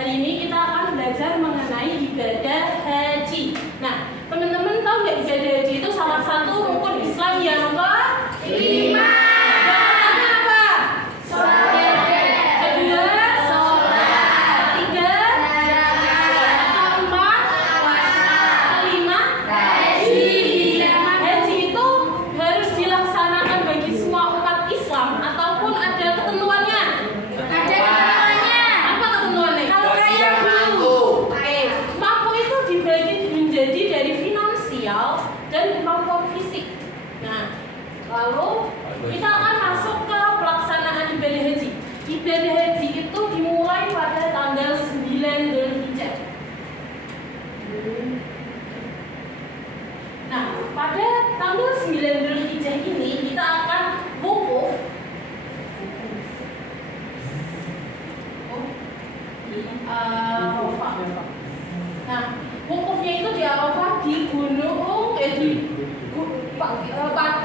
Hari ini kita akan belajar mengenai ibadah haji. Nah, teman-teman tahu nggak ibadah haji itu salah satu rukun Islam yang ke-5. Lalu kita akan masuk ke pelaksanaan ibadah haji. Ibadah haji itu dimulai pada tanggal 9 Dzulhijjah. Nah, pada tanggal 9 Dzulhijjah ini kita akan wukuf di Arafah. Nah, wukufnya itu di Arafah di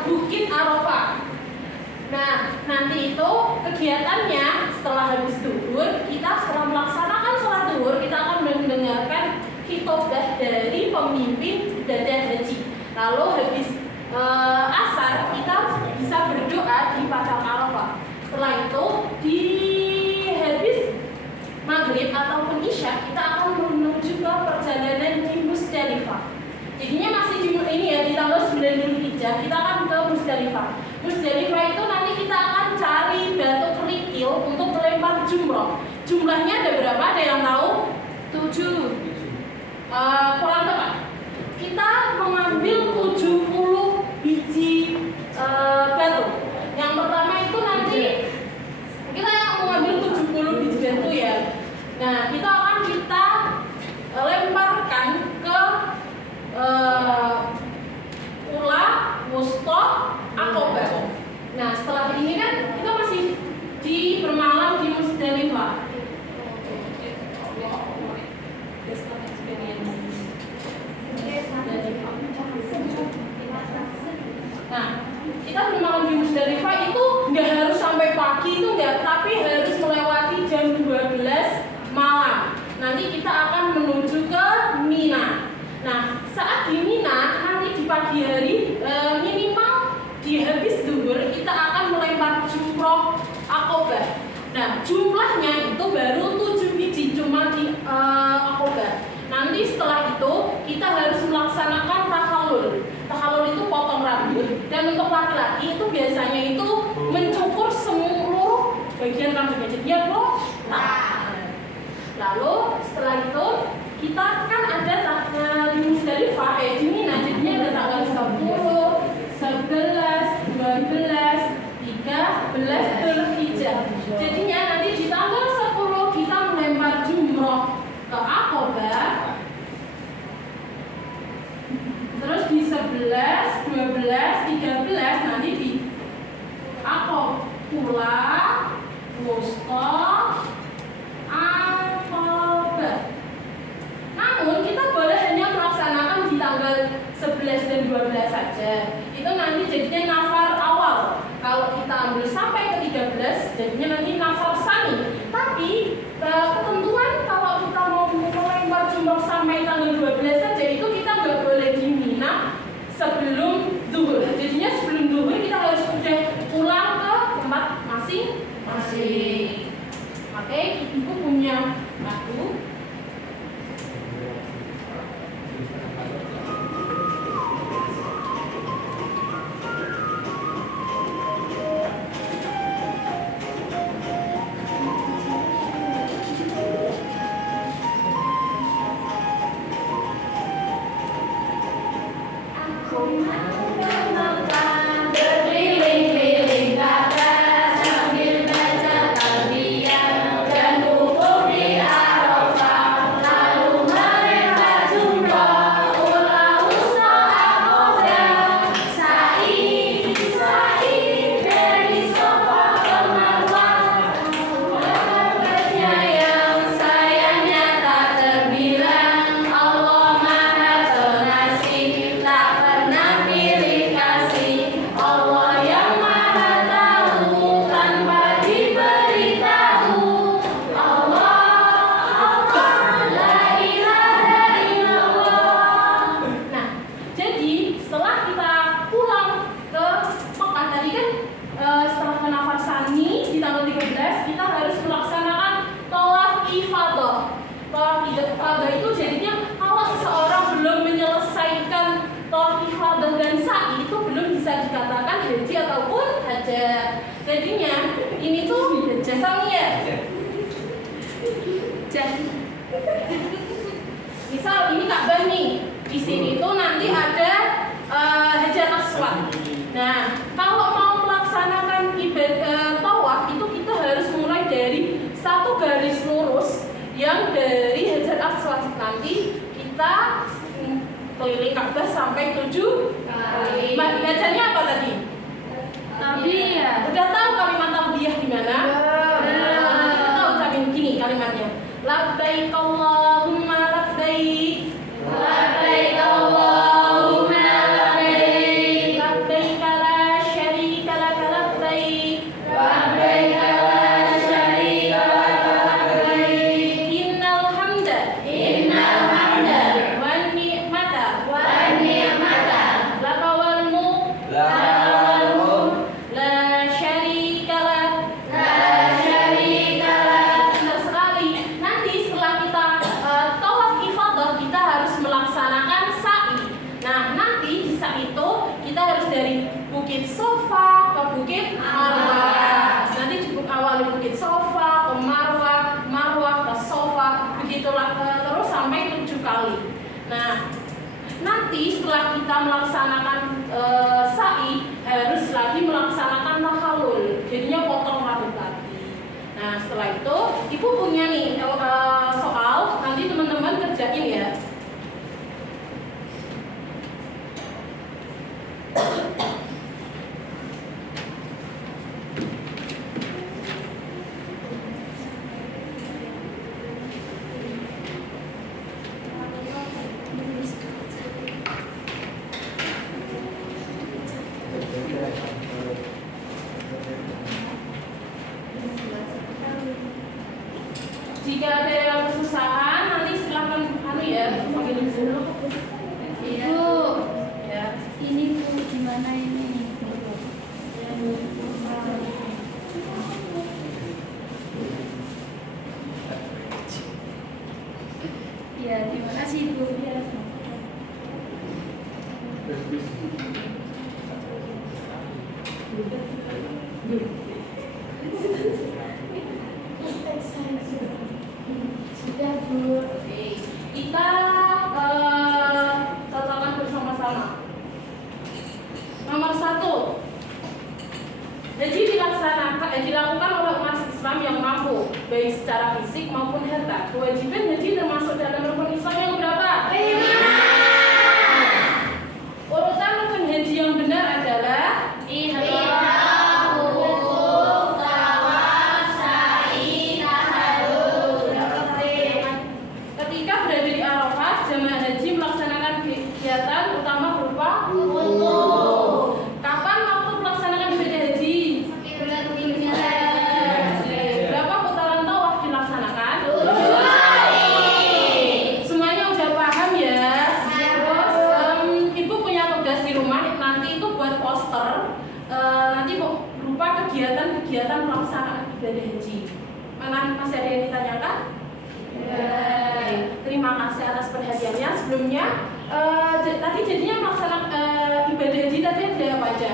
Bukit Arafah. Nah, nanti itu kegiatannya setelah habis duhur, kita setelah melaksanakan sholat duhur, kita akan mendengarkan khitbah dari pemimpin ibadah haji. Lalu habis asar kita bisa berdoa di padang Arafah. Setelah itu di habis maghrib ataupun isya kita akan menuju ke perjalanan di Musdalifah. Jadinya masih ini ya, di tanggal 9 Dzulhijjah kita akan ke Musdalifah. Musdalifah itu nanti kita akan cari batu kerikil untuk melempar jumroh. Jumlahnya ada berapa? Ada yang tahu? 7. Kurang tepat. Kita mengambil 70 biji batu. Yang pertama itu nanti kita mengambil 70 biji batu ya. Nah, kita akan lemparkan ke Ula, Wusta, Aqobah. Nah, setelah ini kan kita masih bermalam di Musdalifah. Nah, kita bermalam di Musdalifah itu nggak harus sampai pagi, itu nggak, tapi harus melewati jam 12 malam. Nanti kita akan menuju ke Mina. Nah, saat di Mina nanti di pagi hari minimal di habis duhur kita akan melempar jumroh Aqobah. Nah, jumlahnya itu baru 7 biji cuma di Aqobah. Nanti setelah itu kita harus melaksanakan tahallul. Tahallul itu potong rambut, dan untuk laki-laki itu biasanya itu mencukur seluruh bagian rambutnya. Jadi ya lalu setelah itu kita kan ada di Musdalifah, di Mina, jadinya ada tanggal 10, 11, 12, 13 Dzulhijjah. Jadinya nanti di tanggal 10 kita melempar jumroh ke Aqobah. Terus di 11, 12, 13 nanti di Aqobah, Ula, Wusta, Aqobah. Namun kita boleh hanya melaksanakan di tanggal 11 dan 12 saja. Itu nanti jadinya nafar awal. Kalau kita ambil sampai ke 13, jadinya nanti nafar sani. Tapi ketentuan kalau kita mau melempar jumroh sampai tanggal 12 saja, itu kita nggak boleh di Mina sebelum duhur. Jadinya sebelum duhur kita harus sudah pulang ke tempat masing-masing. Oke, ibu punya batu. Sambil baca talbiyah dan wukuf di Arafah. itu Samia. Misal ini Ka'bah nih. Di sini tuh nanti ada Hajar Aswad. Nah, kalau mau melaksanakan ibadah tawaf itu kita harus mulai dari satu garis lurus yang dari Hajar Aswad. Nanti kita keliling Ka'bah sampai 7 kali. Bacanya apa tadi? Talbiyah. Udah tahu kalimat talbiyah gimana? Kita tahu ucapin gini kalimatnya. Labbaik Allahumma labbaik. Labbaik Allahumma labbaik. Labbaik la syarika lak labbaik. Labbaik la syarika lak labbaik. Innal hamda wan ni'mata laka wal mulk la syarika lak. Benar sekali. Nanti setelah kita tawaf ifadah, kita harus melaksanakan sa'i. Nah, nanti di sa'i itu kita harus dari Bukit Sofa ke Bukit Marwah. Nanti awal di Bukit Sofa ke Marwah, Marwah ke Sofa, begitulah terus sampai 7 kali. Nah, nanti setelah kita melaksanakan sa'i, harus lagi melaksanakan tahalul. Jadinya potong rambut lagi. Nah, setelah itu ibu punya nih soal, nanti teman-teman kerjain ya. Jika ada yang kesusahan, nanti silahkan ya, panggil dulu. Ibu, Ya. ini Bu, gimana ini? Ya, terima kasih Bu. Ya. Sudah Bu. Oke. Kita cocokkan bersama-sama. Nomor 1, haji dilakukan oleh umat Islam yang mampu, baik secara fisik maupun harta. Kewajiban haji termasuk dalam rukun Islam yang berapa? 5. Urutan rukun haji yang benar adalah ketika berada di Arafat, jemaah haji melaksanakan kegiatan utama berupa wudu. Kapan waktu melaksanakan ibadah haji? Berapa putaran tawaf dilaksanakan? 7 kali. Semuanya udah paham ya? Terus ibu punya tugas di rumah, nanti itu buat poster. Nanti berupa kegiatan-kegiatan pelaksanaan ibadah haji. Masih ada yang ditanyakan? Terima kasih atas perhatiannya. Sebelumnya tadi jadinya melaksanakan ibadah haji tadi ada apa aja?